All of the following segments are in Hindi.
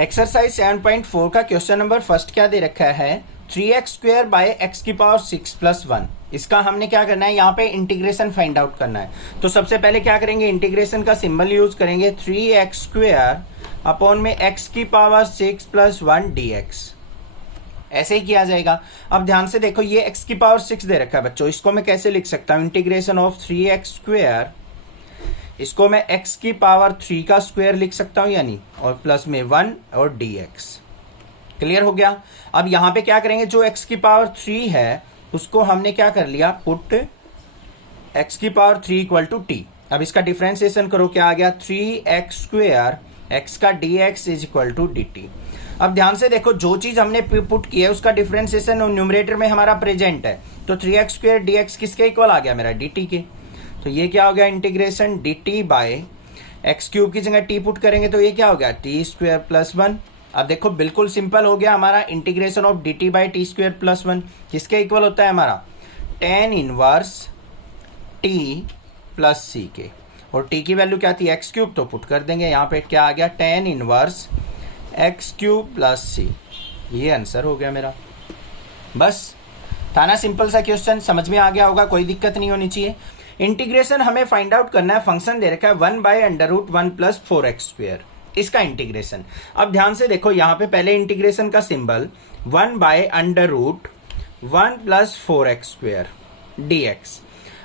एक्सरसाइज 7.4 का क्वेश्चन नंबर फर्स्ट क्या दे रखा है 3x² बाय x की पावर 6 प्लस 1। इसका हमने क्या करना है, यहाँ पे इंटीग्रेशन फाइंड आउट करना है। तो सबसे पहले क्या करेंगे, इंटीग्रेशन का सिंबल यूज करेंगे 3x² अपॉन में x की पावर 6 प्लस 1 dx। ऐसे ही किया जाएगा। अब ध्यान से देखो, ये x की पावर 6 दे रखा है बच्चों, इसको मैं कैसे लिख सकता हूँ, इंटीग्रेशन ऑफ 3x², इसको मैं x की पावर 3 का स्क्वायर लिख सकता हूं यानी, और प्लस में 1 और dx। क्लियर हो गया। अब यहां पे क्या करेंगे, जो x की पावर 3 है उसको हमने क्या कर लिया, पुट x की पावर 3 इक्वल टू t। अब इसका डिफरेंशिएशन करो, क्या आ गया 3x², x का dx is equal to dt। अब ध्यान से देखो, जो चीज हमने पुट की है उसका डिफरेंशिएशन न्यूमरेटर में हमारा प्रेजेंट है, तो 3x² dx किसके इक्वल आ गया, मेरा dt के। तो ये क्या हो गया, इंटीग्रेशन dt बाय x³ की जगह t पुट करेंगे तो ये क्या हो गया t² प्लस 1। अब देखो बिल्कुल सिंपल हो गया, हमारा integration of dt by t² plus 1 किसके इक्वल होता है, हमारा tan inverse t plus c के। और t की वैल्यू क्या थी, x³, तो पुट कर देंगे यहाँ पे, क्या आ गया tan inverse x³ plus c। ये आंसर हो गया मेरा। बस था ना सिंपल सा क्वेश्चन, समझ में आ गया होगा, कोई दिक्कत नहीं होनी चाहिए। इंटीग्रेशन हमें फाइंड आउट करना है, फंक्शन दे रखा है 1/√1 प्लस 4x², इसका इंटीग्रेशन। अब ध्यान से देखो, यहाँ पे पहले इंटीग्रेशन का सिंबल 1/√1 प्लस 4x² dx।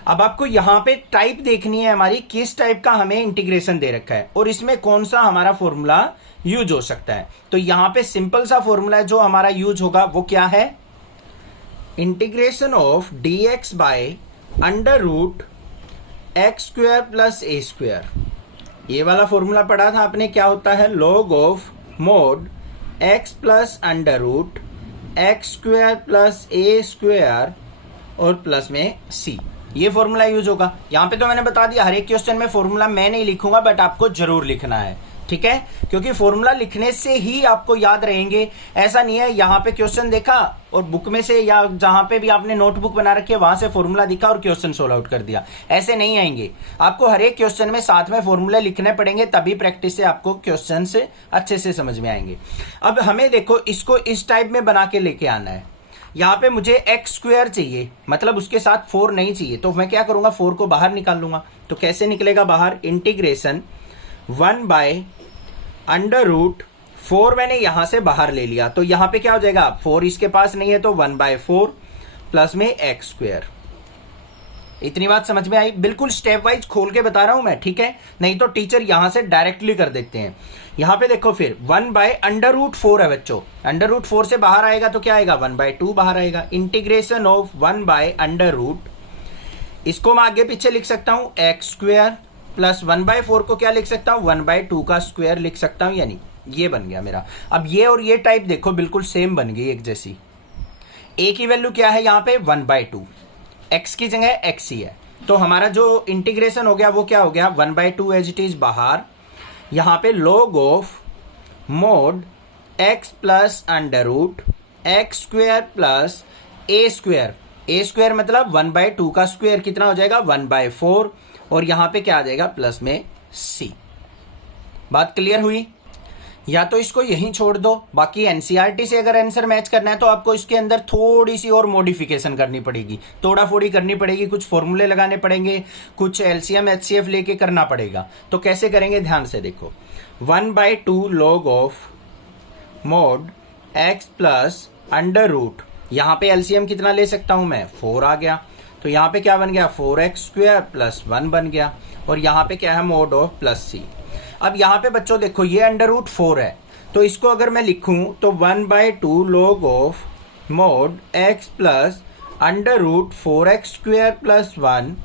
अब आपको यहाँ पे टाइप देखनी है हमारी, किस टाइप का हमें इंटीग्रेशन दे रखा है और इसमें कौन सा हमारा फॉर्मूला यूज हो सकता है। तो यहाँ पे सिंपल सा फॉर्मूला जो हमारा यूज होगा वो क्या है, integration of dx by √x² plus a²। ये वाला फॉर्मूला पढ़ा था आपने, क्या होता है log of mod x plus √x² plus a² और प्लस में c। ये फॉर्मूला यूज होगा। यहाँ पे तो मैंने बता दिया, हर एक क्वेश्चन में फॉर्मूला मैं नहीं लिखूंगा, बट आपको जरूर लिखना है, ठीक है, क्योंकि फॉर्मूला लिखने से ही आपको याद रहेंगे। ऐसा नहीं है यहाँ पे क्वेश्चन देखा और बुक में से या जहां पे भी आपने नोटबुक बना रखी है वहां से फॉर्मूला दिखा और क्वेश्चन सोल्व आउट कर दिया, ऐसे नहीं आएंगे। आपको हर एक क्वेश्चन में साथ में फॉर्मूले लिखने पड़ेंगे, तभी प्रैक्टिस से आपको क्वेश्चन से अच्छे से समझ में आएंगे। अब हमें देखो, इसको इस टाइप में बना के लेके आना है। यहाँ पे मुझे x² चाहिए, मतलब उसके साथ 4 नहीं चाहिए, तो मैं क्या करूंगा, 4 को बाहर निकाल लूंगा। तो कैसे निकलेगा बाहर, इंटीग्रेशन 1/√4 मैंने यहां से बाहर ले लिया, तो यहां पे क्या हो जाएगा, 4 इसके पास नहीं है तो 1/4 प्लस में x²। इतनी बात समझ में आई। बिल्कुल स्टेप वाइज खोल के बता रहा हूं मैं, ठीक है, नहीं तो टीचर यहां से डायरेक्टली कर देते हैं। यहां पे देखो फिर 1/√4 है बच्चों, √4 से बाहर आएगा तो क्या आएगा, 1/2 बाहर आएगा। इंटीग्रेशन ऑफ 1/√, इसको मैं आगे पीछे लिख सकता हूं x² प्लस 1/4 को क्या लिख सकता हूं, 1/2 का स्क्वायर लिख सकता हूं, यानी ये बन गया मेरा। अब ये और ये टाइप देखो बिल्कुल सेम बन गई, एक जैसी। a की वैल्यू क्या है यहाँ पे 1/2, x की जगह x ही है, तो हमारा जो इंटीग्रेशन हो गया वो क्या हो गया, 1/2 एज इट इज बाहर। यहाँ पे log of mod x plus √x² plus a² मतलब 1/2 का स्क्वायर कितना हो जाएगा, 1/4, और यहां पे क्या आ जाएगा, प्लस में c। बात क्लियर हुई। या तो इसको यहीं छोड़ दो, बाकी एनसीईआरटी से अगर आंसर मैच करना है तो आपको इसके अंदर थोड़ी सी और मॉडिफिकेशन करनी पड़ेगी, तोड़ा फोड़ी करनी पड़ेगी, कुछ फॉर्मूले लगाने पड़ेंगे, कुछ एलसीएम एचसीएफ लेके करना पड़ेगा। तो कैसे करेंगे, ध्यान से देखो, 1/2 log of mod x plus √, यहां पे एलसीएम कितना ले सकता हूं मैं, 4 आ गया, तो यहाँ पे क्या बन गया, 4x² प्लस 1 बन गया, और यहाँ पे क्या है, मोड ऑफ प्लस c। अब यहाँ पे बच्चों देखो, ये √4 है, तो इसको अगर मैं लिखूं तो 1/2 log of mod x plus √4x² plus 1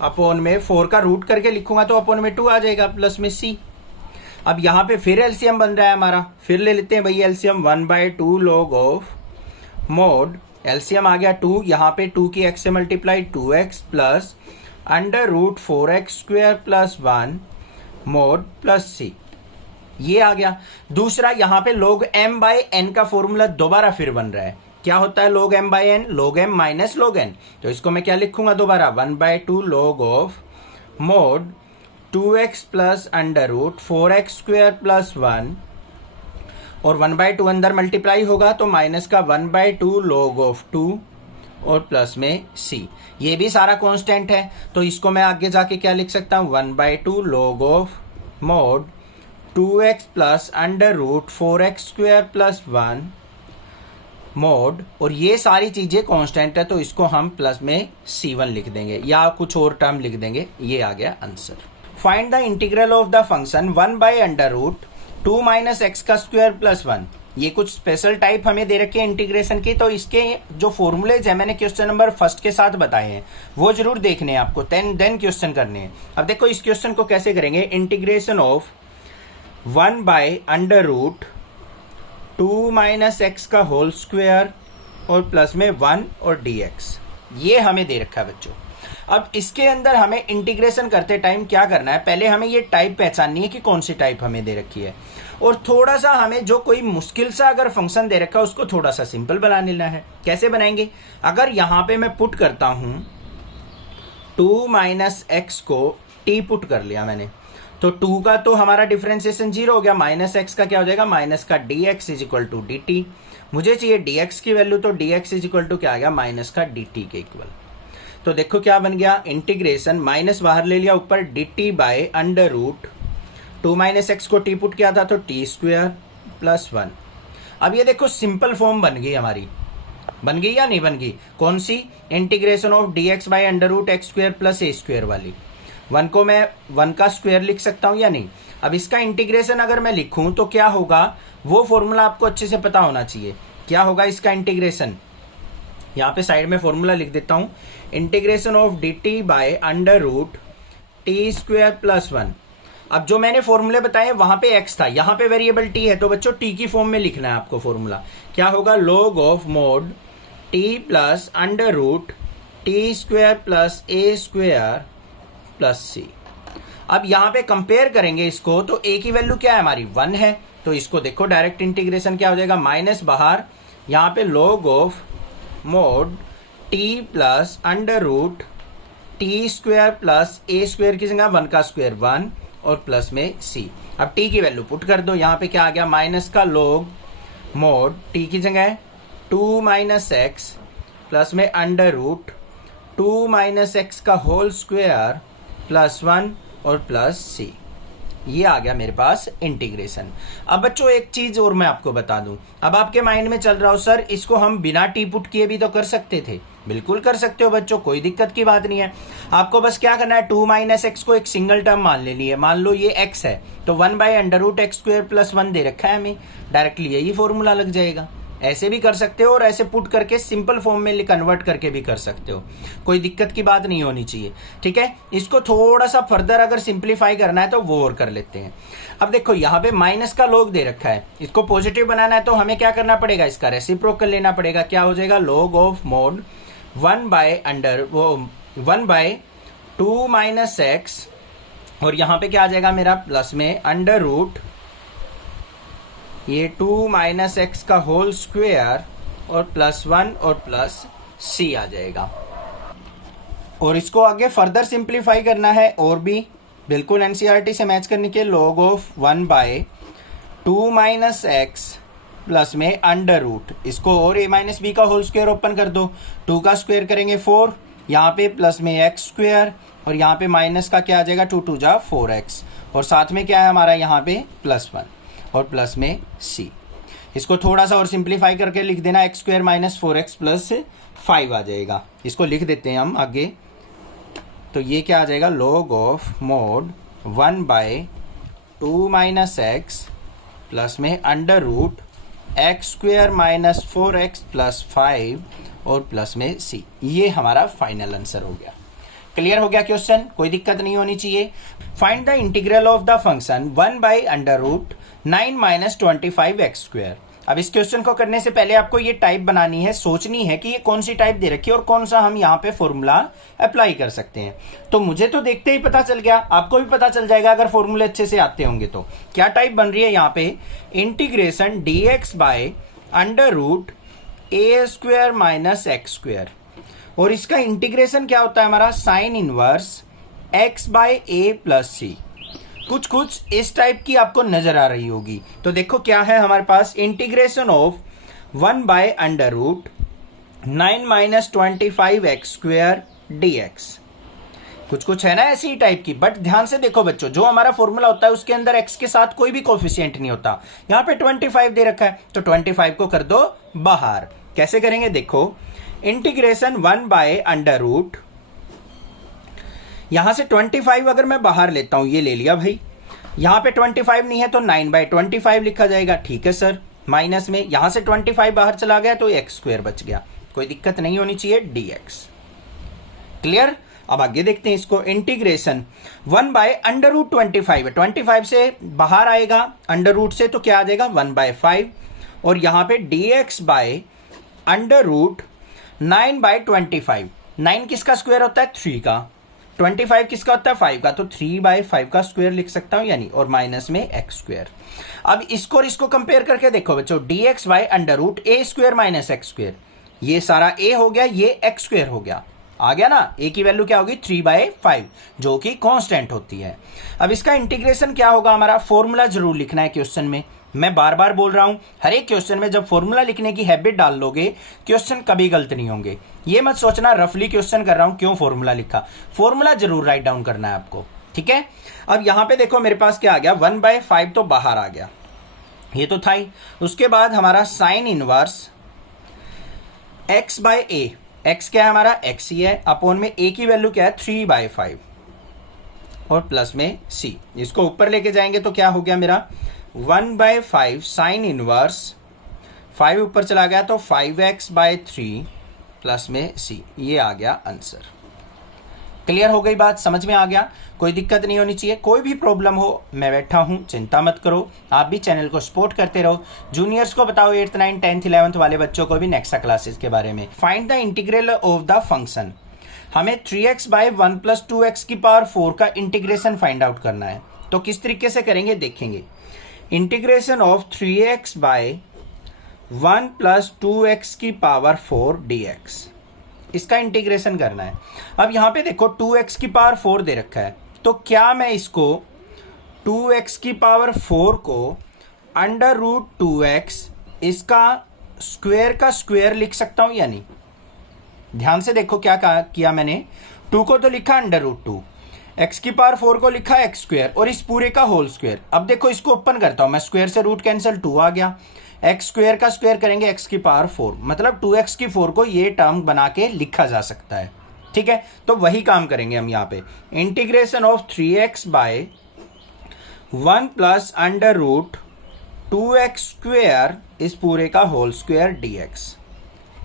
upon में 4 का रूट करके लिखूंगा तो अपॉन में 2 आ जाएगा, प्लस में c। अब यहाँ पे फिर एलसीएम बन रहा है हमारा, फिर ले लेते हैं भाई LCM, 1/2 log of mod, LCM आ गया 2, यहाँ पे 2 की x से multiply 2x plus √4x² plus 1 mod plus c, ये आ गया। दूसरा यहाँ पे log m/n का फॉर्मूला दोबारा फिर बन रहा है, क्या होता है log m/n, log m minus log n, तो इसको मैं क्या लिखूंगा दोबारा, 1/2 log of mode 2x plus √4x² plus 1 और 1/2 अंदर मल्टीप्लाई होगा तो माइनस का 1/2 log ऑफ 2 और प्लस में c। ये भी सारा कांस्टेंट है तो इसको मैं आगे जाके क्या लिख सकता हूँ 1/2 log of mod 2x plus under root 4x square plus 1 mod, और ये सारी चीजें कांस्टेंट है तो इसको हम प्लस में c1 लिख देंगे या कुछ और टर्म लिख देंगे। ये आ गया answer. Find the integral of the function 1/√2 minus x का स्क्वायर प्लस 1। ये कुछ स्पेशल टाइप हमें दे रखे हैं इंटीग्रेशन की, तो इसके जो फॉर्मूलेज है मैंने क्वेश्चन नंबर फर्स्ट के साथ बताए हैं वो जरूर देखने हैं आपको, देन क्वेश्चन करने हैं। अब देखो इस क्वेश्चन को कैसे करेंगे। इंटीग्रेशन ऑफ 1/√2 माइनस एक्स का होल स्क्वायर और प्लस में 1 और dx, ये हमें दे रखा है बच्चों। अब इसके अंदर हमें इंटीग्रेशन करते टाइम क्या करना है, पहले हमें ये टाइप पहचाननी है कि कौन सी टाइप हमें दे रखी है, और थोड़ा सा हमें जो कोई मुश्किल सा अगर फंक्शन दे रखा है उसको थोड़ा सा सिंपल बना लेना है। कैसे बनाएंगे, अगर यहां पे मैं पुट करता हूं 2 माइनस एक्स को t पुट कर लिया मैंने, तो 2 का तो हमारा डिफरेंशिएशन 0 हो गया, माइनस एक्स का क्या हो जाएगा माइनस का dx is equal to dt। मुझे चाहिए dx की वैल्यू, तो dx इज इक्वल टू क्या आ गया माइनस का dt के इक्वल। तो देखो क्या बन गया, इंटीग्रेशन माइनस बाहर ले लिया, ऊपर dt by under root 2 minus X को t पुट किया था तो t स्क्वायर प्लस 1। अब ये देखो सिंपल फॉर्म बन गई हमारी, बन गई या नहीं बन गई, कौन सी, integration of dx by under root x square plus A square वाली। 1 को मैं 1 का स्क्वायर लिख सकता हूं या नहीं। अब इसका इंटीग्रेशन अगर मैं लिखूं तो क्या होगा, वो फॉर्मूला आपको अच्छे से पता होना चाहिए। क्या होगा इसका इंटीग्रेशन, यहाँ पे साइड में फॉर्मूला लिख देता हूं, integration of dt by under root T square plus 1। अब जो मैंने फॉर्मूले बताए वहां पे x था, यहाँ पे वेरिएबल t है, तो बच्चों t की फॉर्म में लिखना है आपको फॉर्मूला। क्या होगा, log of mod t plus under root T square plus A square plus c. अब यहाँ पे कंपेयर करेंगे इसको, तो a की वैल्यू क्या है हमारी 1 है, तो इसको देखो डायरेक्ट इंटीग्रेशन क्या हो जाएगा, माइनस बाहर, यहाँ पे log of mod t plus under root T square plus A square की जगह 1 का स्क्वायर 1 और प्लस में c। अब t की वैल्यू पुट कर दो, यहाँ पे क्या आ गया माइनस का log मोड t की जगह 2 माइनस एक्स प्लस में अंडर रूट 2 माइनस एक्स का होल स्क्वायर प्लस 1 और प्लस c। ये आ गया मेरे पास इंटीग्रेशन। अब बच्चों एक चीज और मैं आपको बता दूं, अब आपके माइंड में चल रहा हो सर इसको हम बिना टी पुट किए भी तो कर सकते थे। बिल्कुल कर सकते हो बच्चों, कोई दिक्कत की बात नहीं है। आपको बस क्या करना है, 2 माइनस एक्स को एक सिंगल टर्म मान लेनी है। मान लो ये x है तो 1/√x² प्लस 1 दे रखा है हमें, डायरेक्टली यही फॉर्मूला लग जाएगा। ऐसे भी कर सकते हो और ऐसे पुट करके सिंपल फॉर्म में कन्वर्ट करके भी कर सकते हो, कोई दिक्कत की बात नहीं होनी चाहिए। ठीक है, इसको थोड़ा सा फर्दर अगर सिंप्लीफाई करना है तो वो और कर लेते हैं। अब देखो यहाँ पे माइनस का log दे रखा है, इसको पॉजिटिव बनाना है तो हमें क्या करना पड़ेगा, इसका रेसिप्रोकल लेना पड़ेगा। क्या हो जाएगा, log of mod 1/2 minus x, और यहाँ पे क्या आ जाएगा मेरा प्लस में अंडर रूट ये 2 माइनस एक्स का होल स्क्वायर और प्लस 1 और प्लस c आ जाएगा। और इसको आगे फर्दर सिंप्लीफाई करना है और भी बिल्कुल एनसीईआरटी से मैच करने के, log of 1/2 minus x plus में अंडर रूट, इसको और a माइनस बी का होल स्क्वायर ओपन कर दो, 2 का स्क्वायर करेंगे 4, यहाँ पे प्लस में एक्स स्क्वायर और यहाँ पे माइनस का क्या आ जाएगा 2 2 जा 4x, और साथ में क्या है हमारा यहाँ पे प्लस 1 और प्लस में c। इसको थोड़ा सा और सिंप्लीफाई करके लिख देना, x square minus 4x plus 5 आ जाएगा। इसको लिख देते हैं हम आगे, तो ये क्या आ जाएगा, log of mod 1/2 minus x plus में under root x square minus 4x plus 5 और प्लस में c। ये हमारा फाइनल आंसर हो गया। क्लियर हो गया क्वेश्चन, कोई दिक्कत नहीं होनी चाहिए। Find the integral of the function 1/√9 minus 25x²। अब इस क्वेश्चन को करने से पहले आपको ये टाइप बनानी है, सोचनी है कि ये कौन सी टाइप दे रखी है और कौन सा हम यहाँ पे फॉर्मूला अप्लाई कर सकते हैं। तो मुझे तो देखते ही पता चल गया, आपको भी पता चल जाएगा अगर फॉर्मूले अच्छे से आते होंगे तो। क्या टाइप बन रही है यहाँ पे, integration dx by under root a² minus x², और इसका इंटीग्रेशन क्या होता है हमारा, sine inverse x by a plus c। कुछ कुछ इस टाइप की आपको नजर आ रही होगी। तो देखो क्या है हमारे पास, इंटीग्रेशन ऑफ 1/√9 - 25x² dx। कुछ कुछ है ना ऐसी टाइप की, बट ध्यान से देखो बच्चों, जो हमारा फॉर्मूला होता है उसके अंदर x के साथ कोई भी कोफिशिएंट नहीं होता। यहां पे 25 दे रखा है, तो 25 को कर दो बाहर। कैसे करेंगे देखो, इंटीग्रेशन 1/√, यहां से 25 अगर मैं बाहर लेता हूं, ये ले लिया भाई, यहां पे 25 नहीं है तो 9/25 लिखा जाएगा। ठीक है सर, माइनस में यहां से 25 बाहर चला गया तो x² बच गया, कोई दिक्कत नहीं होनी चाहिए, dx। क्लियर। अब आगे देखते हैं इसको, इंटीग्रेशन 1/√25 है, 25 से बाहर आएगा अंडर से तो क्या आ जाएगा 1/5, और यहां पे dx/√9/25। 9 किसका स्क्वायर होता है 3 का, 25 किसका होता है 5 का, तो 3/5 का स्क्वायर लिख सकता हूं यानी, और माइनस में x²। अब इसको और इसको कंपेयर करके देखो बच्चों, dx/√a² - x², ये सारा a हो गया, ये x² हो गया, आ गया ना। a की वैल्यू क्या होगी 3/5, जो कि कांस्टेंट होती है। अब इसका इंटीग्रेशन क्या होगा हमारा, फॉर्मूला जरूर लिखना है क्वेश्चन में। मैं बार बार बोल रहा हूं, हर एक क्वेश्चन में जब फॉर्मूला लिखने की हैबिट डाल लोगे, क्वेश्चन कभी गलत नहीं होंगे। ये मत सोचना रफली क्वेश्चन कर रहा हूं क्यों फॉर्मूला लिखा, फॉर्मूला जरूर राइट डाउन करना है आपको, ठीक है। अब यहां पे देखो मेरे पास क्या आ गया, 1/5 तो बाहर आ गया, ये तो था ही। उसके बाद हमारा साइन इनवर्स x/a, x क्या है हमारा x ही है, अपॉन में a की वैल्यू क्या है 3/5, और प्लस में c, इसको ऊपर लेके जाएंगे तो क्या हो गया मेरा 1/5 साइन इनवर्स, 5 ऊपर चला गया तो 5x/3 प्लस में c, ये आ गया आंसर। क्लियर हो गई बात, समझ में आ गया, कोई दिक्कत नहीं होनी चाहिए। कोई भी प्रॉब्लम हो मैं बैठा हूं, चिंता मत करो। आप भी चैनल को सपोर्ट करते रहो, जूनियर्स को बताओ 8th 9th 10th 11th वाले बच्चों को भी नेक्स्ट क्लासेस के बारे में। Find the integral of the function, हमें 3x/1 + 2x⁴ का इंटीग्रेशन फाइंड आउट करना है। तो किस तरीके से करेंगे देखेंगे, integration of 3x/1 + 2x⁴ dx, इसका इंटीग्रेशन करना है। अब यहां पे देखो 2x⁴ दे रखा है, तो क्या मैं इसको 2x⁴ को √2x इसका स्क्वायर का स्क्वायर लिख सकता हूं या नहीं। ध्यान से देखो क्या किया मैंने, 2 को तो लिखा √2, x⁴ को लिखा x², और इस पूरे का होल स्क्वायर। अब देखो इसको ओपन करता हूं मैं, स्क्वायर से रूट कैंसिल, 2 आ गया, x² का स्क्वायर करेंगे x⁴, मतलब 2x⁴ को ये टर्म बना के लिखा जा सकता है, ठीक है। तो वही काम करेंगे हम यहाँ पे, इंटीग्रेशन ऑफ 3x/1 + √2x² इस पूरे का होल स्क्वायर dx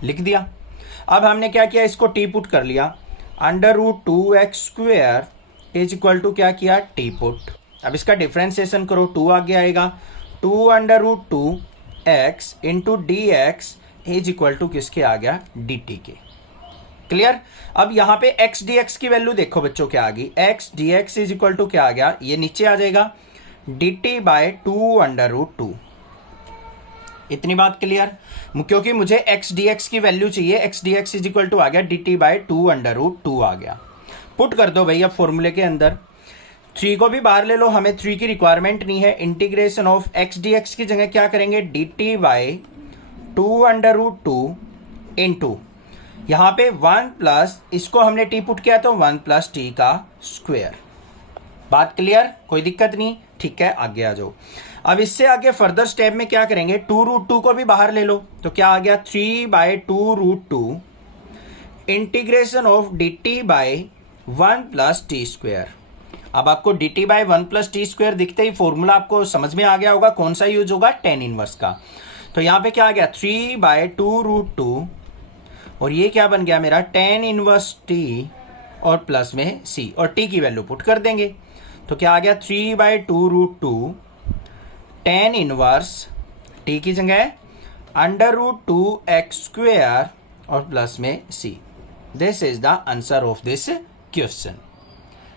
लिख दिया। अब हमने क्या किया, इसको टी पुट कर लिया, √2x² = क्या किया टी पुट। अब इसका डिफरेंशिएशन करो, 2 आगे आएगा, 2√2x × dx = किसके आ गया dt के। क्लियर। अब यहां पे x dx की वैल्यू देखो बच्चों क्या आ गई, x dx = क्या आ गया, ये नीचे आ जाएगा dt/2√2। इतनी बात क्लियर, क्योंकि मुझे x dx की वैल्यू चाहिए, x dx = आ गया dt/2√2 आ गया। पुट कर दो भाई अब फॉर्मूले के अंदर, 3 को भी बाहर ले लो, हमें 3 की रिक्वायरमेंट नहीं है। इंटीग्रेशन ऑफ x dx की जगह क्या करेंगे, dt/2√2 इंटू यहां पे 1 प्लस, इसको हमने t पुट किया तो 1 + t का स्क्वायर। बात क्लियर, कोई दिक्कत नहीं, ठीक है। आगे आ जाओ। अब इससे आगे फर्दर स्टेप में क्या करेंगे, 2√2 को भी बाहर ले लो, तो क्या आ गया 3/2√2 इंटीग्रेशन ऑफ dt/1 + t²। अब आपको dt/1 + t² दिखते ही फॉर्मूला आपको समझ में आ गया होगा, कौन सा यूज होगा, tan इनवर्स का। तो यहां पे क्या आ गया 3/2√2, और ये क्या बन गया मेरा tan इनवर्स t, और प्लस में c, और t की वैल्यू पुट कर देंगे, तो क्या आ गया 3/2√2 tan इनवर्स t की जगह √2x² और प्लस में c। This is the answer of this question.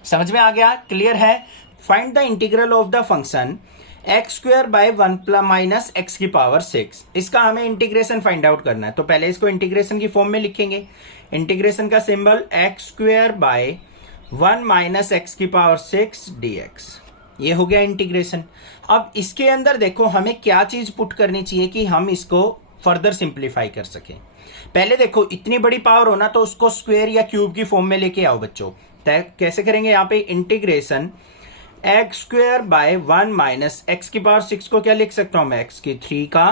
समझ में आ गया, क्लियर है। Find the integral of the function x²/1 - x⁶। इसका हमें इंटीग्रेशन फाइंड आउट करना है, तो पहले इसको इंटीग्रेशन की फॉर्म में लिखेंगे। इंटीग्रेशन का सिंबल x²/1 - x⁶ dx। ये हो गया इंटीग्रेशन। अब इसके अंदर देखो हमें क्या चीज पुट करनी चाहिए कि हम इसको फर्दर सिंप्लीफाई कर सकें। पहले देखो इतनी बड़ी पावर हो ना तो उसको स्क्वायर या क्यूब की फॉर्म में लेके आओ बच्चों। कैसे करेंगे, यहाँ पे integration x square by 1 minus x की पावर 6 को क्या लिख सकता हूं मैं, एक्स की 3 का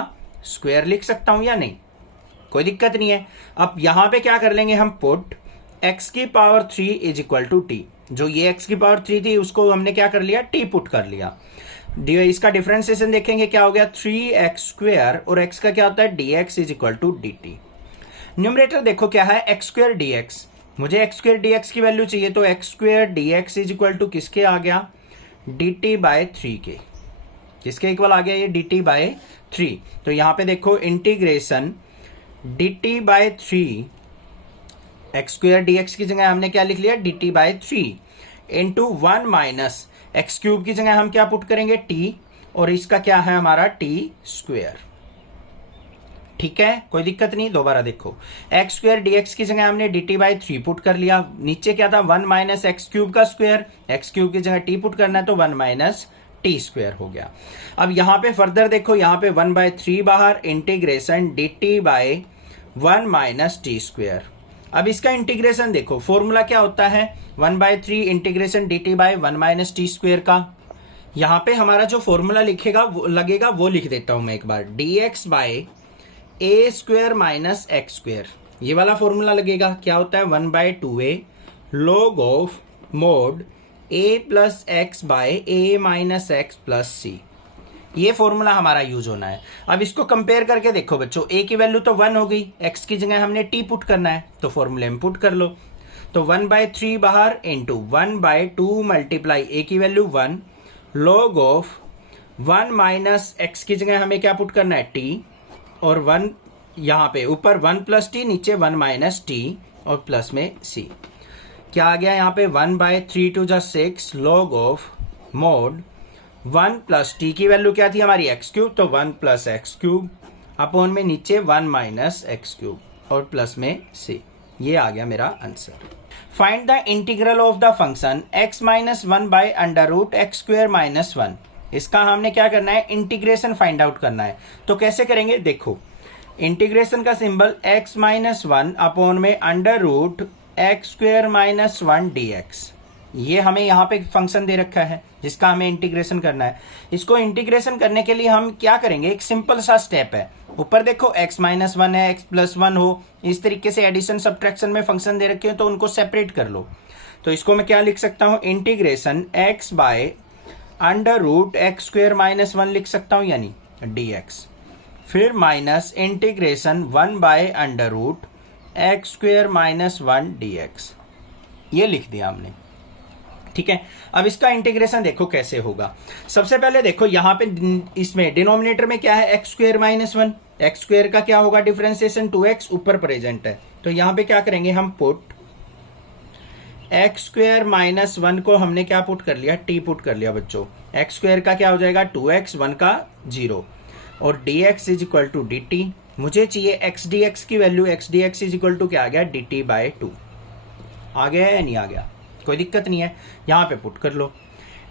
स्क्वायर लिख सकता हूं या नहीं, कोई दिक्कत नहीं है। अब यहां पे क्या कर लेंगे हम, पुट एक्स की power 3 is equal to T. जो ये एक्स की पावर 3 थी उसको हमने क्या कर लिया, टी पुट कर लिया। इसका डिफरेंशिएशन देखेंगे क्या हो गया, 3x स्क्वायर और x का क्या होता है dx is equal to dt। Numerator देखो क्या है, x स्क्वायर dx, मुझे x स्क्वायर dx की वैल्यू चाहिए तो x square dx is equal to किसके आ गया, dt बाय 3 के। किसके इक्वल आ गया ये, dt बाय 3। तो यहां पे देखो integration dt by 3 x square dx की जगह हमने क्या लिख लिया, dt by 3 into 1 minus X cube की जगह हम क्या पुट करेंगे, t, और इसका क्या है हमारा t स्क्वायर। ठीक है, कोई दिक्कत नहीं। दोबारा देखो एक्स स्क्वायर dx की जगह हमने dt बाई 3 पुट कर लिया। नीचे क्या था, 1 माइनस एक्स क्यूब का स्क्वायर, एक्स क्यूब की जगह t पुट करना है तो 1 माइनस टी स्क्वायर हो गया। अब यहां पे फर्दर देखो, यहां पे 1/3 बाहर, integration dt by 1 minus T square. अब इसका इंटीग्रेशन देखो, फॉर्मूला क्या होता है, 1/3 integration dt by 1 minus T square का। यहां पे हमारा जो फॉर्मूला लगेगा वो लिख देता हूं मैं एक बार, dx by a square minus x square, ये वाला फॉर्मूला लगेगा। क्या होता है, 1/2a log of mod a plus x by a minus x plus c, ये फॉर्मूला हमारा यूज होना है। अब इसको कंपेयर करके देखो बच्चों, a की वैल्यू तो 1 हो गई, x की जगह हमने t पुट करना है तो फॉर्मूले में पुट कर लो। तो 1/3 बाहर इंटू 1/2 मल्टीप्लाई a की value 1 log of 1 minus x की जगह हमें क्या पुट करना है, t, और 1 यहां पे ऊपर 1 प्लस टी, नीचे 1 माइनस टी और प्लस में c। क्या आ गया यहाँ पे, 1/3 टू जा 6 log of mode 1 plus T की वैल्यू क्या थी हमारी, एक्स क्यूब, तो 1 प्लस एक्स क्यूब अपॉन में नीचे 1 माइनस एक्स क्यूब और प्लस में c। ये आ गया मेरा answer. Find the integral of the function x minus 1 by under root x square minus 1। इसका हमने क्या करना है, इंटीग्रेशन फाइंड आउट करना है। तो कैसे करेंगे, देखो इंटीग्रेशन का सिंबल x माइनस 1 अपॉन में under root x square minus 1 dx। ये हमें यहाँ पे फंक्शन दे रखा है जिसका हमें इंटीग्रेशन करना है। इसको इंटीग्रेशन करने के लिए हम क्या करेंगे, एक सिंपल सा स्टेप है। ऊपर देखो x माइनस 1 है, x प्लस 1 हो, इस तरीके से एडिशन सब्ट्रैक्शन में फंक्शन दे रखे हो तो उनको सेपरेट कर लो। तो इसको मैं क्या लिख सकता हूँ, integration x by under root x square minus 1 लिख सकता हूँ यानी dx, फिर minus integration 1 by under root x square minus 1 dx, ये लिख दिया हमने। ठीक है, अब इसका इंटीग्रेशन देखो कैसे होगा। सबसे पहले देखो यहाँ पे इसमें डिनोमिनेटर में क्या है, x square minus 1, x square का क्या होगा डिफरेंशिएशन 2x, ऊपर प्रेजेंट है तो यहाँ पे क्या करेंगे हम, पुट एक्स स्क्वायर माइनस 1 को हमने क्या पुट कर लिया, t पुट कर लिया बच्चों। एक्स स्क्वायर का क्या हो जाएगा 2x, 1 का 0, और dx is equal to dt। मुझे चाहिए x dx की value, x dx is equal to क्या आ गया, dt बाय 2। आ गया या नहीं आ गया, कोई दिक्कत नहीं है, यहां पे पुट कर लो।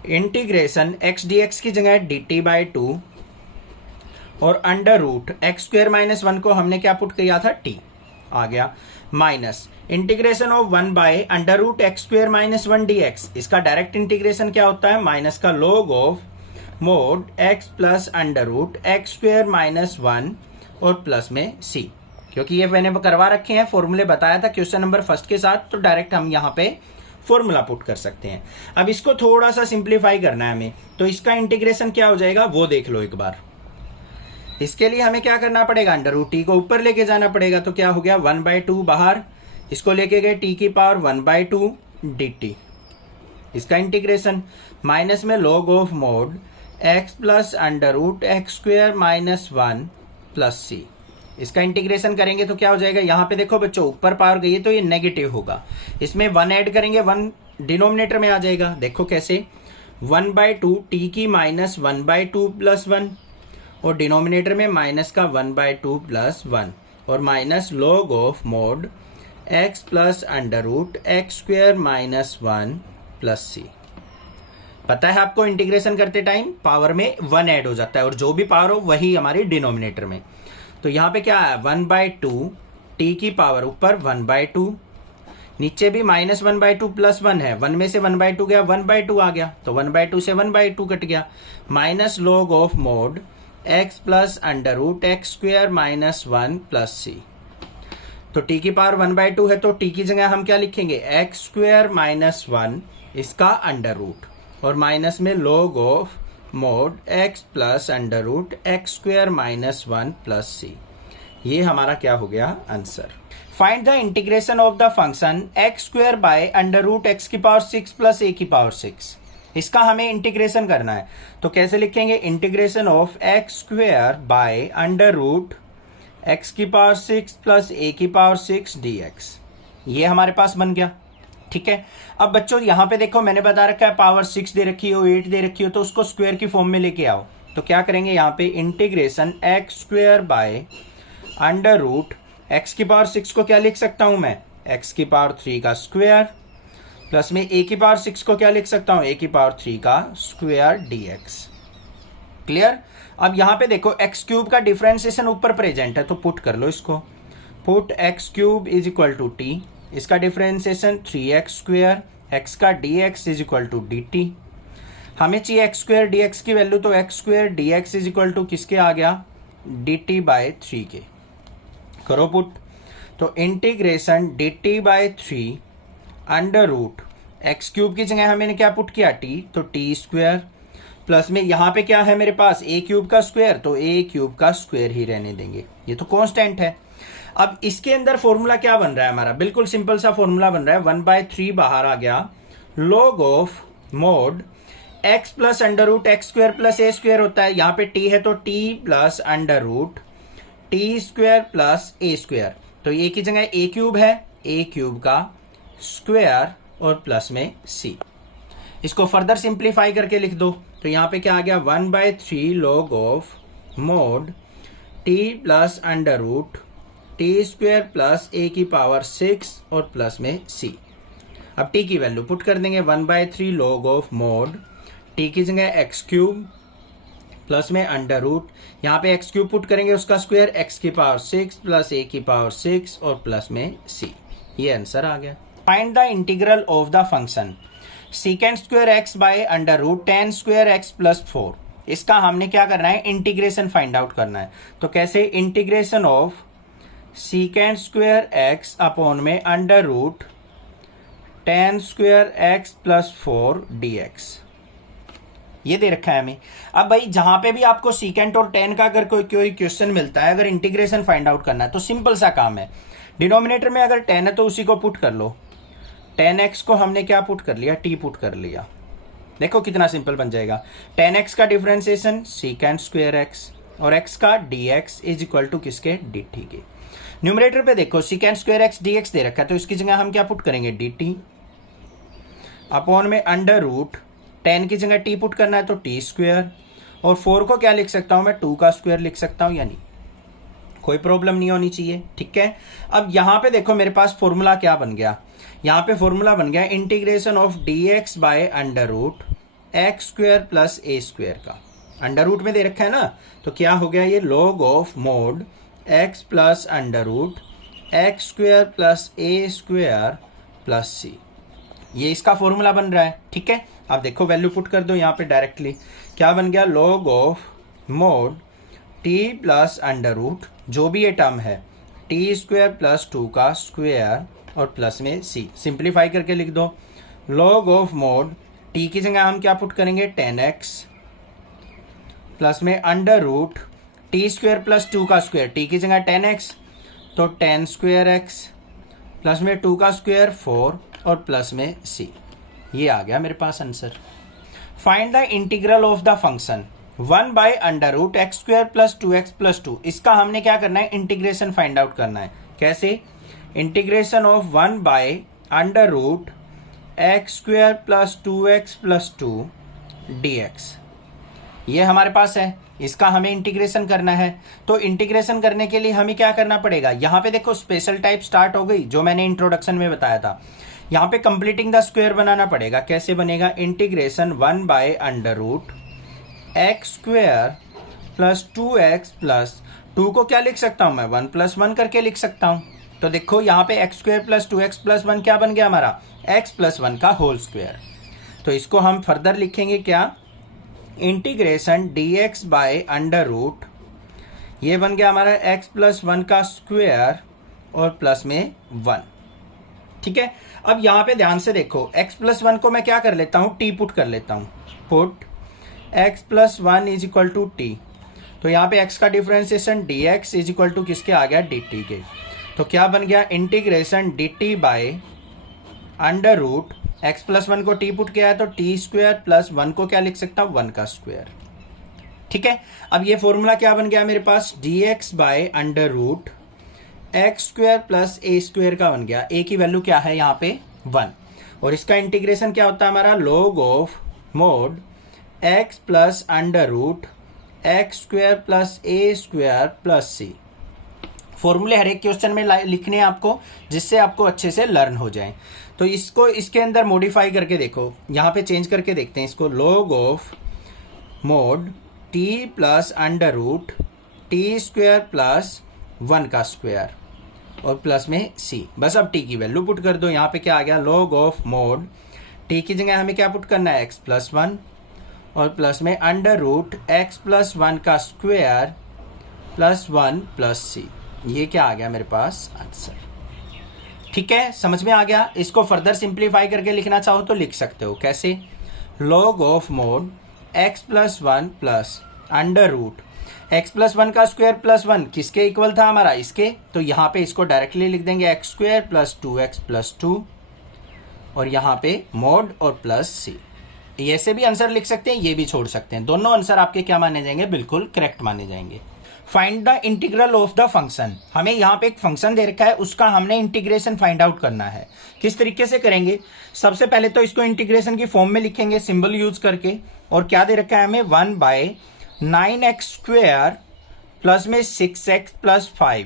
इंटीग्रेशन x dx की जगह dt बाय 2 और under root x square minus 1 को हमने क्या पुट किया था, t, आ गया, minus integration of 1 by under root x square minus 1 dx। इसका डायरेक्ट इंटीग्रेशन क्या होता है, माइनस का log of mod x plus under root x square minus 1 और प्लस में c। क्योंकि ये मैंने करवा रखे हैं, फॉर्मूले बताया था क्वेश्चन नंबर फर्स्ट के साथ, तो डायरेक्ट हम यहाँ पे फॉर्मूला पुट कर सकते हैं। अब इसको थोड़ा सा सिंप्लीफाई करना है हमें, तो इसका इंटीग्रेशन क्या हो जाएगा वो देख लो एक बार। इसके लिए हमें क्या करना पड़ेगा, अंडर रूट टी को ऊपर लेके जाना पड़ेगा। तो क्या हो गया, 1/2 बाहर, इसको लेके गए टी की पावर 1/2 dt। इसका इंटीग्रेशन माइनस में log of mod x plus under root x square minus 1 plus c। इसका इंटीग्रेशन करेंगे तो क्या हो जाएगा, यहाँ पे देखो बच्चों ऊपर पावर गई है तो ये नेगेटिव होगा, इसमें 1 ऐड करेंगे, 1 डिनोमिनेटर में आ जाएगा। देखो कैसे, 1/2 टी की माइनस 1/2 प्लस 1 और डिनोमिनेटर में माइनस का 1/2 प्लस 1 और minus log of mod x plus under root x square minus 1 plus c। पता है आपको इंटीग्रेशन करते टाइम पावर में 1 ऐड हो जाता है और जो भी पावर हो वही हमारी डिनोमिनेटर में। तो यहाँ पे क्या है 1/2 टी की पावर ऊपर 1/2, नीचे भी -1/2 + 1 है, 1 में से 1/2 गया 1/2 आ गया, तो 1/2 से 1/2 कट गया, minus log of mod x plus √x² - 1 + c। तो t की पावर 1/2 है तो t की जगह हम क्या लिखेंगे x² - 1 इसका अंडर रूट और माइनस में log of mod x plus √x² - 1 + c। ये हमारा क्या हो गया answer. Find the integration of the function x² by √x⁶ plus a⁶। इसका हमें इंटीग्रेशन करना है तो कैसे लिखेंगे integration of x² by √x⁶ plus a⁶ dx। ये हमारे पास बन गया। ठीक है, अब बच्चों यहां पे देखो मैंने बता रखा है पावर 6 दे रखी हो 8 दे रखी हो तो उसको स्क्वायर की फॉर्म में लेके आओ। तो क्या करेंगे यहाँ पे इंटीग्रेशन x² बाय √x⁶ को क्या लिख सकता हूं मैं x⁴ का स्क्वायर प्लस में a⁶ को क्या लिख सकता हूं a⁴ का स्क्वायर dx। क्लियर। अब यहां पे देखो x³ का डिफरेंशिएशन ऊपर प्रेजेंट है तो पुट कर लो इसको, पुट x³ = t, इसका डिफरेंशिएशन 3x², x का dx = dt। हमें चाहिए x² dx की वैल्यू तो x² dx = किसके आ गया dt/3 के। करो पुट, तो इंटीग्रेशन dt/3 √x³ की जगह हमने क्या पुट किया t, तो t² प्लस में यहां पे क्या है मेरे पास a³ का स्क्वायर तो a³ का स्क्वायर ही रहने देंगे, ये तो कांस्टेंट है। अब इसके अंदर फॉर्मूला क्या बन रहा है हमारा, बिल्कुल सिंपल सा फॉर्मूला बन रहा है 1/3 बाहर आ गया log of mod x plus √x² plus a² होता है, यहाँ पे t है तो t plus √t² plus a², तो ये की जगह a³ है a³ का स्क्वायर और प्लस में c। इसको फर्दर सिंप्लीफाई करके लिख दो तो यहाँ पे क्या आ गया 1/3 log of mod t plus √t² plus a⁶ और प्लस में c। अब t की वैल्यू पुट कर देंगे 1/3 log ऑफ मोड t की जगह x³ प्लस में अंडर रूट, यहाँ पे x³ पुट करेंगे उसका स्क्वायर x⁶ प्लस a⁶ और प्लस में c। ये आंसर आ गया। Find the integral of the function sec² x by √tan² x plus 4। इसका हमने क्या करना है इंटीग्रेशन फाइंड आउट करना है। तो कैसे integration of sec² x upon में √tan² x प्लस 4 dx। ये दे रखा है हमें। अब भाई जहां पे भी आपको सीकेंट और टेन का अगर कोई क्वेश्चन मिलता है, अगर इंटीग्रेशन फाइंड आउट करना है तो सिंपल सा काम है, डिनोमिनेटर में अगर 10 है तो उसी को पुट कर लो। 10x को हमने क्या पुट कर लिया t पुट कर लिया, देखो कितना सिंपल बन जाएगा। 10x का डिफरेंशिएशन sec² x और x का dx = किसके dt के। न्यूमरेटर पे देखो sec² x dx दे रखा है तो इसकी जगह हम क्या पुट करेंगे dt अपॉन में अंडर रूट 10 की जगह t पुट करना है तो t² और 4 को क्या लिख सकता हूं मैं 2 का स्क्वायर लिख सकता हूं, यानी कोई प्रॉब्लम नहीं होनी चाहिए। ठीक है, अब यहां पे देखो मेरे पास फॉर्मूला क्या बन गया, यहां पे फॉर्मूला बन गया integration of dx by √x² plus a² का। अंडर रूट में दे रखा है ना, तो क्या हो गया ये log of mod x plus √x² plus a² plus c। ये इसका फॉर्मूला बन रहा है। ठीक है, अब देखो वैल्यू पुट कर दो यहाँ पे डायरेक्टली, क्या बन गया log of mod t plus under root जो भी ये टर्म है t² प्लस 2 का स्क्वायर और प्लस में c। सिंप्लीफाई करके लिख दो log ऑफ मोड t की जगह हम क्या पुट करेंगे 10x प्लस में अंडर रूट t² प्लस 2 का स्क्वायर, t की जगह 10x तो 10² x प्लस में 2 का स्क्वायर 4 और प्लस में c। ये आ गया मेरे पास answer. Find the integral of the function 1/√x² plus 2x plus 2। इसका हमने क्या करना है इंटीग्रेशन फाइंड आउट करना है। कैसे, integration of 1/√x² plus 2x plus 2 dx। ये हमारे पास है, इसका हमें इंटीग्रेशन करना है। तो इंटीग्रेशन करने के लिए हमें क्या करना पड़ेगा, यहाँ पे देखो स्पेशल टाइप स्टार्ट हो गई जो मैंने इंट्रोडक्शन में बताया था। यहाँ पे कंप्लीटिंग द स्क्वायर बनाना पड़ेगा। कैसे बनेगा? Integration 1 by under root x square plus 2x plus 2 को क्या लिख सकता हूँ मैं? 1 + 1 करके लिख सकता हूँ। तो देखो यहाँ पे x square plus 2x plus 1 क्या बन गया हमारा? x + 1 का होल स्क्वायर। तो इसको हम फर्दर लिखेंगे क्या? Integration dx by under root, ये बन गया हमारा x + 1 का स्क्वायर और प्लस में 1। ठीक है, अब यहाँ पे ध्यान से देखो, x + 1 को मैं क्या कर लेता हूँ? t पुट कर लेता हूँ। Put x + 1 = t। तो यहाँ पे x का डिफरेंशिएशन dx = किसके आ गया? dt के। तो क्या बन गया? Integration dt by under root x + 1 को t पुट किया है तो t² प्लस 1 को क्या लिख सकता हूँ? 1 का स्क्वायर। ठीक है, अब ये फॉर्मूला क्या बन गया मेरे पास? dx by under root x² plus a² का बन गया। a की वैल्यू क्या है यहाँ पे? 1। और इसका इंटीग्रेशन क्या होता है हमारा? log of mod x plus under root x² plus a² plus c। फॉर्मूले हर एक क्वेश्चन में लिखने हैं आपको, जिससे आपको अच्छे से लर्न हो जाए। तो इसको इसके अंदर मॉडिफाई करके देखो, यहाँ पे चेंज करके देखते हैं इसको। log of mod t plus under root t² plus 1 का स्क्वायर और प्लस में c। बस अब t की वैल्यू पुट कर दो। यहाँ पे क्या आ गया? log ऑफ मोड t की जगह हमें क्या पुट करना है? x + 1 और प्लस में अंडर रूट x + 1 का स्क्वायर प्लस 1 प्लस c। ये क्या आ गया मेरे पास? आंसर। ठीक है, समझ में आ गया? इसको फर्दर सिंप्लीफाई करके लिखना चाहो तो लिख सकते हो। कैसे? log of mod x + 1 plus under root x + 1 का स्क्वायर प्लस 1 किसके इक्वल था हमारा? इसके। तो यहाँ पे इसको डायरेक्टली लिख देंगे x² प्लस 2x प्लस 2 और यहाँ पे मोड और प्लस c। ऐसे भी आंसर लिख सकते हैं, ये भी छोड़ सकते हैं। दोनों आंसर आपके क्या माने जाएंगे? बिल्कुल करेक्ट माने जाएंगे। Find the integral of the function. हमें यहाँ पे एक फंक्शन दे रखा है, उसका हमने इंटीग्रेशन फाइंड आउट करना है। किस तरीके से करेंगे? सबसे पहले तो इसको इंटीग्रेशन की फॉर्म में लिखेंगे सिंबल यूज करके। और क्या दे रखा है हमें? 1/9x² प्लस में 6x प्लस 5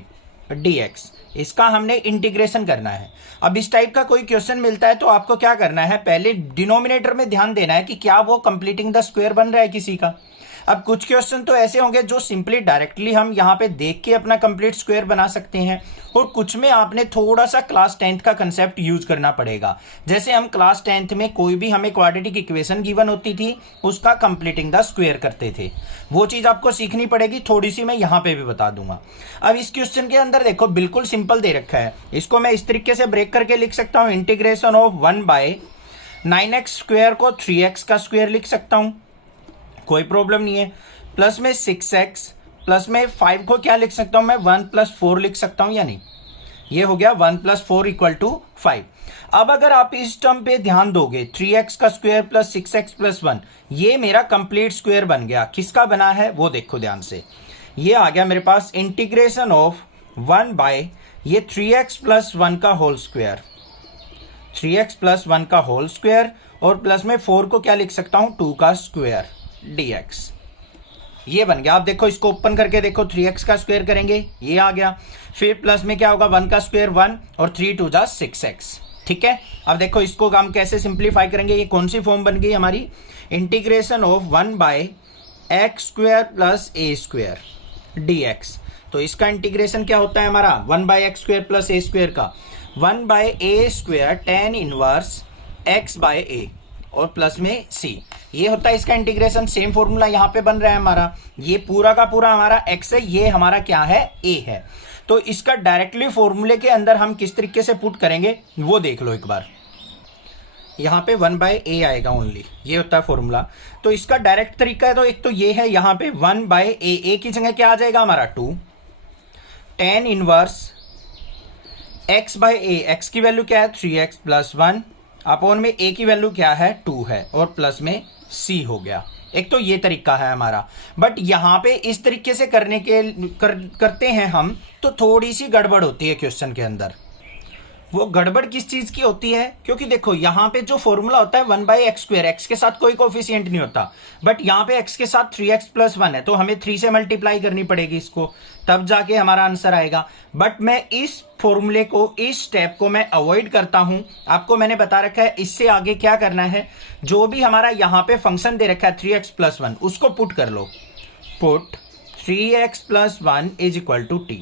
dx। इसका हमने इंटीग्रेशन करना है। अब इस टाइप का कोई क्वेश्चन मिलता है तो आपको क्या करना है? पहले डिनोमिनेटर में ध्यान देना है कि क्या वो कंप्लीटिंग द स्क्वायर बन रहा है किसी का। अब कुछ क्वेश्चन तो ऐसे होंगे जो सिंपली डायरेक्टली हम यहाँ पे देख के अपना कंप्लीट स्क्वायर बना सकते हैं, और कुछ में आपने थोड़ा सा क्लास 10th का कंसेप्ट यूज करना पड़ेगा। जैसे हम क्लास 10th में कोई भी हमें क्वाड्रेटिक इक्वेशन गिवन होती थी, उसका कंप्लीटिंग द स्क्वायर करते थे। वो चीज आपको सीखनी पड़ेगी, थोड़ी सी मैं यहाँ पे भी बता दूंगा। अब इस क्वेश्चन के अंदर देखो, बिल्कुल सिंपल दे रखा है। इसको मैं इस तरीके से ब्रेक करके लिख सकता हूँ। इंटीग्रेशन ऑफ 1/9x² को 3x का स्क्वायर लिख सकता हूँ, कोई प्रॉब्लम नहीं है। प्लस में 6x प्लस में 5 को क्या लिख सकता हूं मैं? 1 + 4 लिख सकता हूं या नहीं? ये हो गया 1 + 4 = 5। अब अगर आप इस टर्म पे ध्यान दोगे, 3x का स्क्वायर प्लस 6x प्लस 1, ये मेरा कंप्लीट स्क्वायर बन गया। किसका बना है वो देखो ध्यान से। ये आ गया मेरे पास इंटीग्रेशन ऑफ 3x प्लस 1 का होल स्क्वायर, 3x प्लस 1 का होल स्क्वायर और प्लस में 4 को क्या लिख सकता हूं? 2 का स्क्वायर dx। ये बन गया। आप देखो, इसको ओपन करके देखो, 3x का स्क्वायर करेंगे, ये आ गया। फिर प्लस में क्या होगा? 1 का स्क्वायर 1 और 3 × 2 = 6x। ठीक है, अब देखो इसको हम कैसे सिंप्लीफाई करेंगे। ये कौन सी फॉर्म बन गई हमारी? Integration of 1/x² plus a² dx। तो इसका इंटीग्रेशन क्या होता है हमारा? 1/x² प्लस a² का 1/a² tan इनवर्स x/a और प्लस में c। ये होता है इसका इंटीग्रेशन। सेम फॉर्मूला यहाँ पे बन रहा है हमारा। ये पूरा का पूरा हमारा x है, ये हमारा क्या है? a है। तो इसका डायरेक्टली फॉर्मूले के अंदर हम किस तरीके से पुट करेंगे वो देख लो एक बार। यहाँ पे 1/a आएगा ओनली, ये होता है फॉर्मूला। तो इसका डायरेक्ट तरीका है तो एक तो ये है, यहाँ पे 1/a की जगह क्या आ जाएगा हमारा? 2 tan इनवर्स x/a। x की वैल्यू क्या है? 3x प्लस 1 अपॉन में a की वैल्यू क्या है? 2 है और प्लस में c हो गया। एक तो ये तरीका है हमारा। बट यहाँ पे इस तरीके से करते हैं हम तो थोड़ी सी गड़बड़ होती है क्वेश्चन के अंदर। वो गड़बड़ किस चीज की होती है, क्योंकि देखो यहां पे जो फॉर्मूला होता है 1/x², एक्स के साथ कोई कोफिशिएंट नहीं होता, बट यहां पे x के साथ 3x+1 है, तो हमें 3 से मल्टीप्लाई करनी पड़ेगी इसको, तब जाके हमारा आंसर आएगा। बट मैं इस फॉर्मूले को, इस स्टेप को मैं अवॉइड करता हूं। आपको मैंने बता रखा है इससे आगे क्या करना है, जो भी हमारा यहां पे फंक्शन दे रखा है 3x+1, उसको पुट कर लो। पुट 3x+1 = t,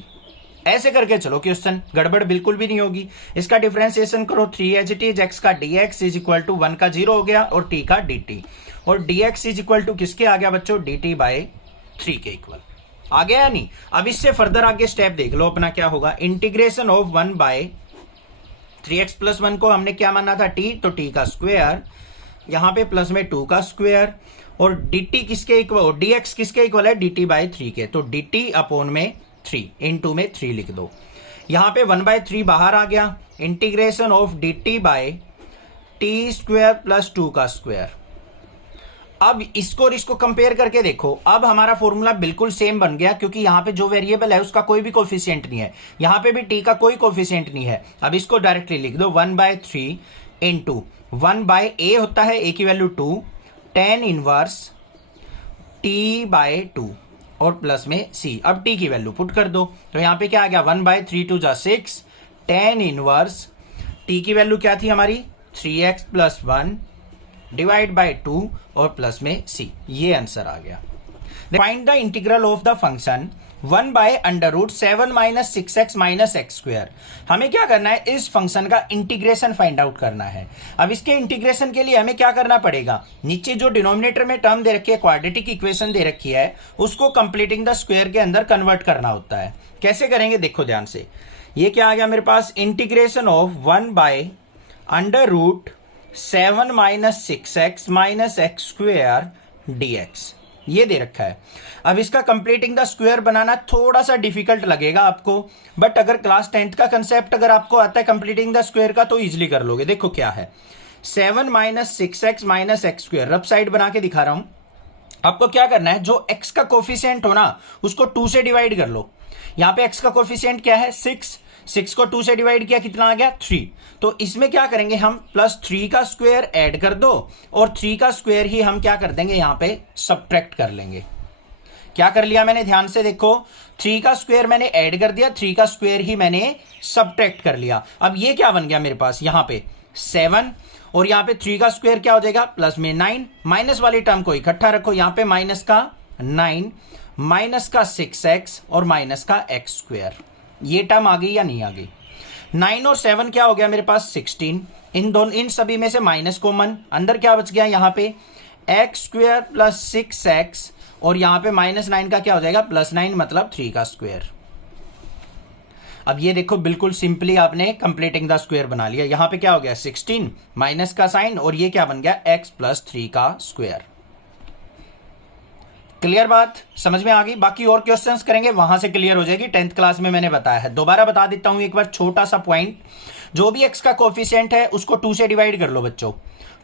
ऐसे करके चलो क्वेश्चन, गड़बड़ बिल्कुल भी नहीं होगी। इसका डिफरेंशिएशन करो 3 एज इट इज, x का dx = 1 का 0 हो गया और t का dt, और dx = किसके आ गया बच्चों, dt/3 के इक्वल आ गया या नहीं। अब इससे फर्दर आगे स्टेप देख लो अपना क्या होगा। इंटीग्रेशन ऑफ 1/3x+1 को हमने क्या माना था, t, तो t का स्क्वायर, यहां पे प्लस में 2 का स्क्वायर, और dt किसके इक्वल, dx किसके इक्वल है, dt/3 के, तो dt/3 इंटू में 3 लिख दो। यहां पे 1/3 बाहर आ गया, इंटीग्रेशन ऑफ dt/t² प्लस 2 का स्क्वायर। अब इसको और इसको कंपेयर करके देखो, अब हमारा फॉर्मूला बिल्कुल सेम बन गया, क्योंकि यहां पे जो वेरिएबल है उसका कोई भी कोफिशिएंट नहीं है, यहां पे भी t का कोई कोफिशिएंट नहीं है। अब इसको डायरेक्टली लिख दो 1/3 इंटू 1/a होता है, a की वैल्यू 2, tan इनवर्स t/2 और प्लस में c। अब t की वैल्यू पुट कर दो, तो यहां पे क्या आ गया, 1/3 2 = 6, tan इनवर्स t की वैल्यू क्या थी हमारी, 3x+1 डिवाइड बाय 2 और प्लस में c। ये आंसर आ गया। Find the integral of the function 1/√7 - 6x - x²। हमें क्या करना है, इस फंक्शन का इंटीग्रेशन फाइंड आउट करना है। अब इसके इंटीग्रेशन के लिए हमें क्या करना पड़ेगा, नीचे जो डिनोमिनेटर में टर्म दे रखी है, क्वाड्रेटिक इक्वेशन दे रखी है, उसको कंप्लीटिंग द स्क्वायर के अंदर कन्वर्ट करना होता है। कैसे करेंगे देखो ध्यान से। ये क्या आ गया मेरे पास, integration of 1/√7 - 6x - x² dx, ये दे रखा है। अब इसका कंप्लीटिंग द स्क्वायर बनाना थोड़ा सा डिफिकल्ट लगेगा आपको, बट अगर क्लास 10th का कंसेप्ट अगर आपको आता है कंप्लीटिंग द स्क्वायर का, तो इजीली कर लोगे। देखो क्या है, 7 - 6x - x², रफ साइड बना के दिखा रहा हूं। आपको क्या करना है, जो x का कोफिशिएंट हो ना, उसको 2 से डिवाइड कर लो। यहां पे x का कोफिशिएंट क्या है, 6 को 2 से डिवाइड किया, कितना आ गया, 3। तो इसमें क्या करेंगे हम, +3 का स्क्वायर ऐड कर दो, और 3 का स्क्वायर ही हम क्या कर देंगे, यहां पे सब्ट्रैक्ट कर लेंगे। क्या कर लिया मैंने, ध्यान से देखो, 3 का स्क्वायर मैंने ऐड कर दिया, 3 का स्क्वायर ही मैंने सब्ट्रैक्ट कर लिया। अब ये क्या बन गया मेरे पास, यहां पे 7, और यहां पे 3 का स्क्वायर क्या हो जाएगा, प्लस में 9, माइनस वाली टर्म को इकट्ठा रखो, यहां पे माइनस का 9, माइनस का 6x और माइनस का x²। ये टर्म आ गई या नहीं आ गई। 9 और 7 क्या हो गया मेरे पास, 16। इन सभी में से माइनस कॉमन, अंदर क्या बच गया, यहां पे x² प्लस 6x, और यहां पे -9 का क्या हो जाएगा, +9, मतलब 3 का स्क्वायर। अब ये देखो बिल्कुल सिंपली आपने कंप्लीटिंग द स्क्वायर बना लिया। यहां पे क्या हो गया, 16, माइनस का साइन, और ये क्या बन गया, x + 3 का स्क्वायर। क्लियर बात, समझ में आ गई। बाकी और क्वेश्चंस करेंगे, वहां से क्लियर हो जाएगी, 10th क्लास में मैंने बताया है। दोबारा बता देता हूं एक बार छोटा सा पॉइंट, जो भी x का कोफिशिएंट है उसको 2 से डिवाइड कर लो बच्चों।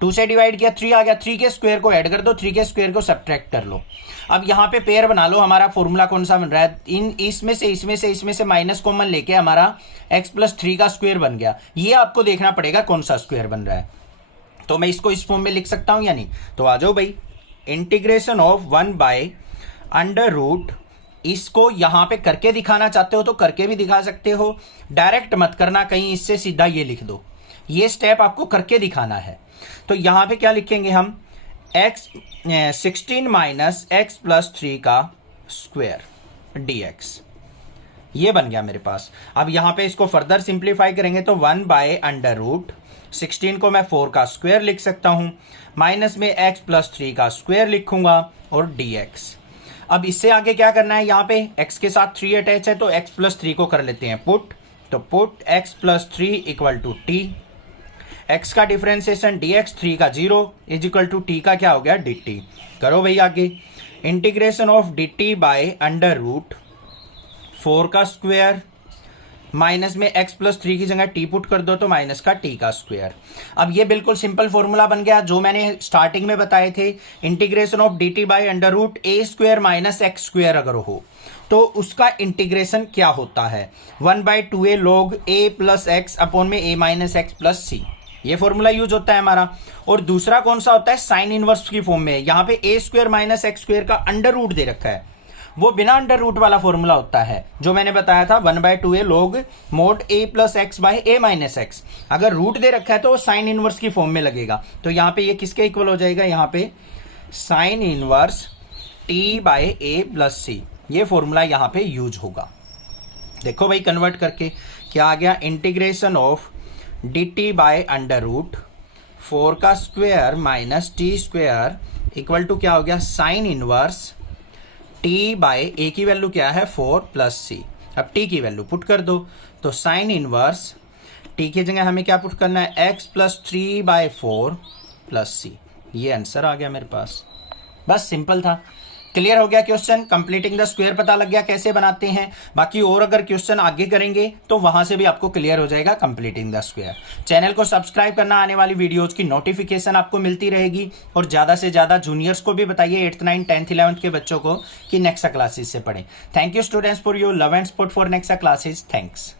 2 से डिवाइड किया, 3 आ गया, 3 के स्क्वायर को ऐड कर दो, 3 के स्क्वायर को सब्ट्रैक्ट कर लो। अब यहां पे पेयर बना लो, हमारा फॉर्मूला कौन सा बन रहा है, इसमें से माइनस कॉमन लेके हमारा x + 3 का स्क्वायर बन गया। ये आपको देखना पड़ेगा कौन सा स्क्वायर बन रहा है। तो मैं इसको इस फॉर्म में लिख सकता हूं या नहीं, तो आ जाओ भाई। इंटीग्रेशन ऑफ 1/√, इसको यहां पे करके दिखाना चाहते हो तो करके भी दिखा सकते हो, डायरेक्ट मत करना कहीं, इससे सीधा ये लिख दो। ये स्टेप आपको करके दिखाना है। तो यहां पे क्या लिखेंगे हम, 16 - x + 3 का स्क्वायर dx, ये बन गया मेरे पास। अब यहां पे इसको फर्दर सिंप्लीफाई करेंगे तो 1/√16 को मैं 4 का स्क्वायर लिख सकता हूं, माइनस में x + 3 का स्क्वायर लिखूंगा और dx। अब इससे आगे क्या करना है, यहां पे x के साथ 3 अटैच है, तो x + 3 को कर लेते हैं पुट, तो पुट x + 3 = t, x का डिफरेंशिएशन dx, 3 का 0 = t का क्या हो गया, dt। करो भाई आगे, इंटीग्रेशन ऑफ dt/√4 का स्क्वायर, माइनस में x + 3 की जगह t पुट कर दो, तो माइनस का t का स्क्वायर। अब ये बिल्कुल सिंपल फॉर्मूला बन गया जो मैंने स्टार्टिंग में बताए थे। इंटीग्रेशन ऑफ dt/√a² - x² अगर हो, तो उसका इंटीग्रेशन क्या होता है, 1/2a log a plus x upon में a minus x plus c, ये फॉर्मूला यूज होता है हमारा। और दूसरा कौन सा होता है, साइन इनवर्स की फॉर्म में, यहां पे a square minus x square का अंडर रूट दे रखा है, वो बिना अंडर रूट वाला फॉर्मूला होता है जो मैंने बताया था 1/2a log mod a plus x by a minus X. अगर रूट दे रखा है तो वो साइन इनवर्स की फॉर्म में लगेगा। तो यहां पे ये किसके इक्वल हो जाएगा, यहां पे sine inverse t by a plus c, ये फॉर्मूला यहां पे यूज होगा। देखो भाई कन्वर्ट करके क्या आ गया, integration of dt by under root 4 का square minus T square equal to क्या हो गया, sine inverse t by a की वैल्यू क्या है 4 प्लस सी। अब t की वैल्यू पुट कर दो, तो साइन इनवर्स t की जगह हमें क्या पुट करना है, x प्लस 3/4 प्लस सी, ये आंसर आ गया मेरे पास। बस सिंपल था, क्लियर हो गया क्वेश्चन। कंप्लीटिंग द स्क्वायर पता लग गया कैसे बनाते हैं। बाकी और अगर क्वेश्चन आगे करेंगे तो वहां से भी आपको क्लियर हो जाएगा कंप्लीटिंग द स्क्वायर। चैनल को सब्सक्राइब करना, आने वाली वीडियोज की नोटिफिकेशन आपको मिलती रहेगी। और ज्यादा से ज्यादा जूनियर्स को भी बताइए, 8th 9th 10th 11th के बच्चों को, कि नेक्स्ट क्लासेस से पढ़ें। Thank you students for your love and support for next classes. Thanks.